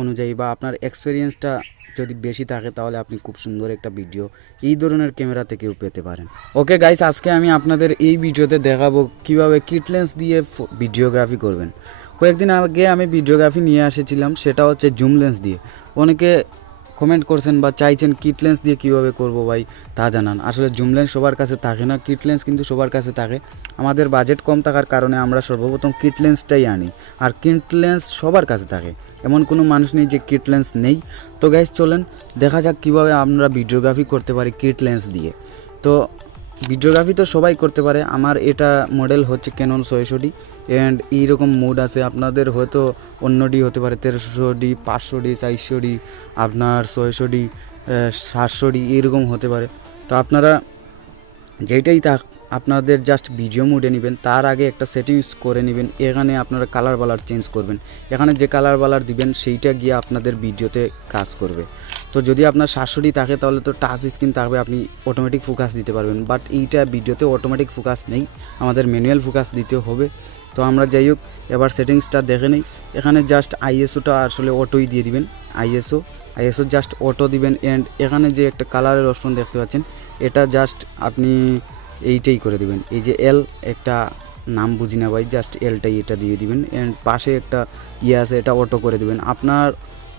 অনুযায়ী বা আপনার এক্সপেরিয়েন্সটা যদি বেশি থাকে তাহলে আপনি খুব সুন্দর একটা ভিডিও এই ধরনের ক্যামেরা থেকেও পেতে পারেন। ওকে গাইস, আজকে আমি আপনাদের এই ভিডিওতে দেখাবো কিভাবে কিট লেন্স দিয়ে ভিডিওগ্রাফি করবেন। কয়েকদিন আগে আমি ভিডিওগ্রাফি নিয়ে এসেছিলাম, সেটা হচ্ছে জুম লেন্স দিয়ে। অনেকে কমেন্ট করছেন বা চাইছেন কিট লেন্স দিয়ে কীভাবে করবো ভাই তা জানান। আসলে জুম লেন্স সবার কাছে থাকে না, কিট লেন্স কিন্তু সবার কাছে থাকে। আমাদের বাজেট কম থাকার কারণে আমরা সর্বপ্রথম কিট লেন্সটাই আনি, আর কিট লেন্স সবার কাছে থাকে, এমন কোনো মানুষ নেই যে কিট লেন্স নেই। তো গাইস চলেন দেখা যাক কীভাবে আমরা ভিডিওগ্রাফি করতে পারি কিট লেন্স দিয়ে। তো ভিডিওগ্রাফি তো সবাই করতে পারে। আমার এটা মডেল হচ্ছে ক্যানন 600D অ্যান্ড এইরকম মোড আছে, আপনাদের হয়তো অন্যডি হতে পারে 1300D, 500D, 400D, আপনার 600D, 700D এরকম হতে পারে। তো আপনারা যেটাই থাক আপনাদের জাস্ট ভিডিও মোডে নেবেন, তার আগে একটা সেটিংস করে নেবেন। এখানে আপনারা কালার বালার চেঞ্জ করবেন, এখানে যে কালার বালার দিবেন সেইটা গিয়ে আপনাদের ভিডিওতে কাজ করবে। তো যদি আপনার 700D থাকে তাহলে তো টাচ স্ক্রিন থাকবে, আপনি অটোমেটিক ফোকাস দিতে পারবেন, বাট এইটা ভিডিওতে অটোমেটিক ফোকাস নেই, আমাদের ম্যানুয়াল ফোকাস দিতে হবে। তো আমরা যাই হোক এবার সেটিংসটা দেখে নেই। এখানে জাস্ট আইএসওটা আসলে অটোই দিয়ে দিবেন, আইএসও জাস্ট অটো দিবেন। অ্যান্ড এখানে যে একটা কালারের অপশন দেখতে পাচ্ছেন এটা জাস্ট আপনি এইটাই করে দিবেন। এই যে এল একটা নাম বুঝি না ভাই, জাস্ট এলটাই এটা দিয়ে দিবেন। অ্যান্ড পাশে একটা আছে, এটা অটো করে দিবেন। আপনার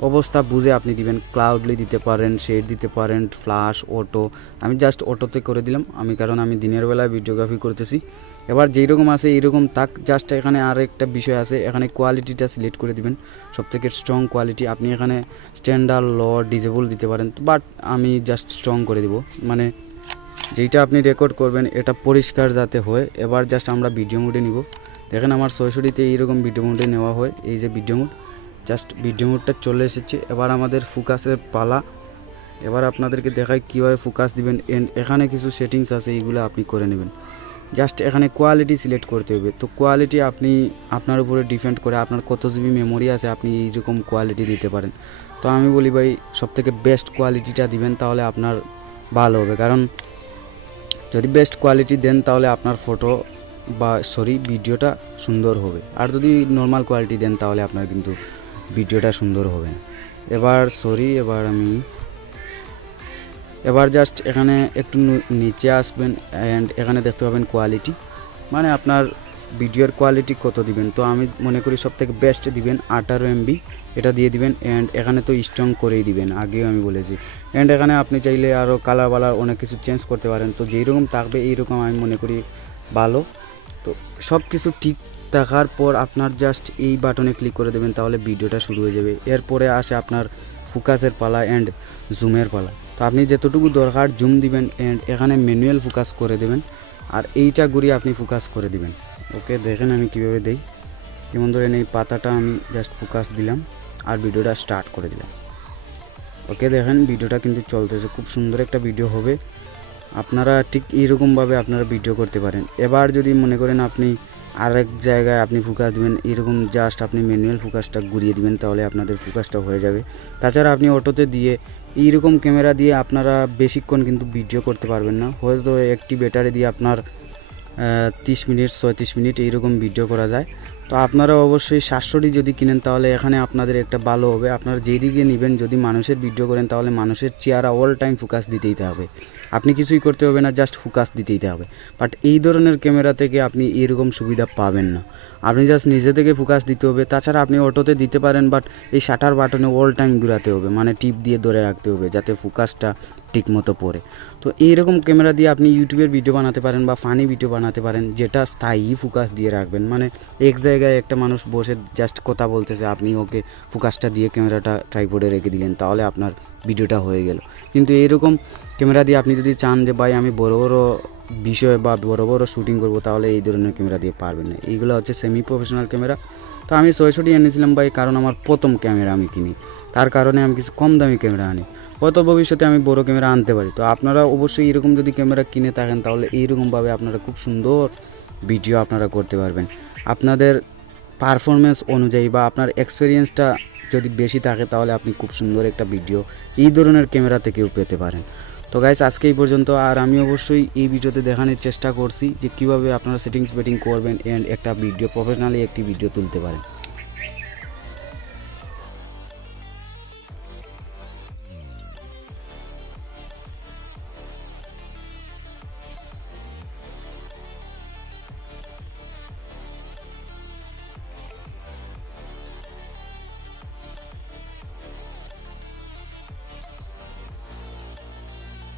অবস্থা বুঝে আপনি দিবেন, ক্লাউডলি দিতে পারেন, শেড দিতে পারেন, ফ্ল্যাশ, অটো। আমি জাস্ট অটোতে করে দিলাম, কারণ আমি দিনের বেলায় ভিডিওগ্রাফি করতেছি। এবার যেই রকম আছে এইরকম থাক। জাস্ট এখানে আর একটা বিষয় আছে, এখানে কোয়ালিটিটা সিলেক্ট করে দিবেন, সবথেকে স্ট্রং কোয়ালিটি। আপনি এখানে স্ট্যান্ডার্ড, ল, ডিজেবল দিতে পারেন, বাট আমি জাস্ট স্ট্রং করে দিব, মানে যেইটা আপনি রেকর্ড করবেন এটা পরিষ্কার যাতে হয়। এবার জাস্ট আমরা ভিডিও মোডে নিব। দেখেন আমার 600Dতে এইরকম ভিডিও মোডে নেওয়া হয়, এই যে ভিডিও মোড, জাস্ট ভিডিও মোডটা চলে এসেছে। এবার আমাদের ফোকাসের পালা। এবার আপনাদেরকে দেখাই কীভাবে ফোকাস দিবেন। এন্ড এখানে কিছু সেটিংস আছে, এইগুলো আপনি করে নেবেন। জাস্ট এখানে কোয়ালিটি সিলেক্ট করতে হবে। তো কোয়ালিটি আপনি আপনার উপরে ডিপেন্ড করে, আপনার কত জিবি মেমোরি আছে আপনি এইরকম কোয়ালিটি দিতে পারেন। তো আমি বলি ভাই সবথেকে বেস্ট কোয়ালিটিটা দিবেন, তাহলে আপনার ভালো হবে। কারণ যদি বেস্ট কোয়ালিটি দেন তাহলে আপনার ফটো বা ভিডিওটা সুন্দর হবে, আর যদি নর্মাল কোয়ালিটি দেন তাহলে আপনার কিন্তু ভিডিওটা সুন্দর হবে না। এবার জাস্ট এখানে একটু নিচে আসবেন অ্যান্ড এখানে দেখতে পাবেন কোয়ালিটি, মানে আপনার ভিডিওর কোয়ালিটি কত দিবেন। তো আমি মনে করি সবথেকে বেস্ট দিবেন 18 MB, এটা দিয়ে দিবেন। অ্যান্ড এখানে তো স্ট্রং করেই দিবেন, আগেও আমি বলেছি। অ্যান্ড এখানে আপনি চাইলে আরও কালার বালার অনেক কিছু চেঞ্জ করতে পারেন। তো যেই রকম থাকবে এইরকম আমি মনে করি ভালো। তো সব কিছু ঠিক থাকার পর আপনার জাস্ট এই বাটনে ক্লিক করে দেবেন, তাহলে ভিডিওটা শুরু হয়ে যাবে। এরপরে আসে আপনার ফোকাসের পালা অ্যান্ড জুমের পালা। তো আপনি যতটুকু দরকার জুম দিবেন অ্যান্ড এখানে ম্যানুয়াল ফোকাস করে দেবেন, আর এইটা ঘুরিয়ে আপনি ফোকাস করে দিবেন। ওকে দেখেন আমি কীভাবে দেই। যেমন ধরেন এই পাতাটা আমি জাস্ট ফোকাস দিলাম আর ভিডিওটা স্টার্ট করে দিলাম। ওকে দেখেন ভিডিওটা কিন্তু চলতেছে, খুব সুন্দর একটা ভিডিও হবে। আপনারা ঠিক এইরকমভাবে আপনারা ভিডিও করতে পারেন। এবার যদি মনে করেন আপনি আরেক জায়গায় আপনি ফোকাস দিবেন, এরকম জাস্ট আপনি ম্যানুয়াল ফোকাসটা ঘুরিয়ে দিবেন, তাহলে আপনাদের ফোকাসটা হয়ে যাবে। তাছাড়া আপনি অটোতে দিয়ে এইরকম ক্যামেরা দিয়ে আপনারা বেশিক্ষণ কিন্তু ভিডিও করতে পারবেন না। হয়তো একটি ব্যাটারি দিয়ে আপনার 30 মিনিট 36 মিনিট এইরকম ভিডিও করা যায়। তো আপনারা অবশ্যই 700D যদি কিনেন তাহলে এখানে আপনাদের একটা ভালো হবে। আপনারা যেই দিকে নেবেন, যদি মানুষের ভিডিও করেন তাহলে মানুষের চেহারা অল টাইম ফোকাস দিতেই হবে, আপনি কিছুই করতে হবে না, জাস্ট ফোকাস দিতেই হবে। বাট এই ধরনের ক্যামেরা থেকে আপনি এরকম সুবিধা পাবেন না, আপনি জাস্ট নিজে থেকে ফোকাস দিতে হবে। তাছাড়া আপনি অটোতে দিতে পারেন, বাট এই শাটার বাটনে অল টাইম ঘুরাতে হবে, মানে টিপ দিয়ে ধরে রাখতে হবে যাতে ফোকাসটা ঠিক মতো পড়ে। তো এইরকম ক্যামেরা দিয়ে আপনি ইউটিউবের ভিডিও বানাতে পারেন বা ফানি ভিডিও বানাতে পারেন, যেটা স্থায়ী ফোকাস দিয়ে রাখবেন। মানে এক জায়গায় একটা মানুষ বসে জাস্ট কথা বলতেছে, আপনি ওকে ফোকাসটা দিয়ে ক্যামেরাটা ট্রাইপডে রেখে দিলেন, তাহলে আপনার ভিডিওটা হয়ে গেল। কিন্তু এইরকম ক্যামেরা দিয়ে আপনি যদি চান যে ভাই আমি বড় বড় বিষয় বা বড় বড় শুটিং করব, তাহলে এই ধরনের ক্যামেরা দিয়ে পারবেন না। এইগুলো হচ্ছে সেমি প্রফেশনাল ক্যামেরা। তো আমি 600D এনেছিলাম ভাই, কারণ আমার প্রথম ক্যামেরা আমি কিনি, তার কারণে আমি কিছু কম দামি ক্যামেরা আনি। হয়তো ভবিষ্যতে আমি বড় ক্যামেরা আনতে পারি। তো আপনারা অবশ্যই এরকম যদি ক্যামেরা কিনে থাকেন তাহলে এইরকমভাবে আপনারা খুব সুন্দর ভিডিও আপনারা করতে পারবেন। আপনাদের পারফরমেন্স অনুযায়ী বা আপনার এক্সপেরিয়েন্সটা যদি বেশি থাকে তাহলে আপনি খুব সুন্দর একটা ভিডিও এই ধরনের ক্যামেরা থেকেও পেতে পারেন। তো গাইস আজকে এই পর্যন্ত। আর আমি অবশ্যই এই ভিডিওতে দেখানোর চেষ্টা করছি যে কীভাবে আপনারা সেটিংস করবেন অ্যান্ড একটা ভিডিও প্রফেশনালি একটি ভিডিও তুলতে পারেন।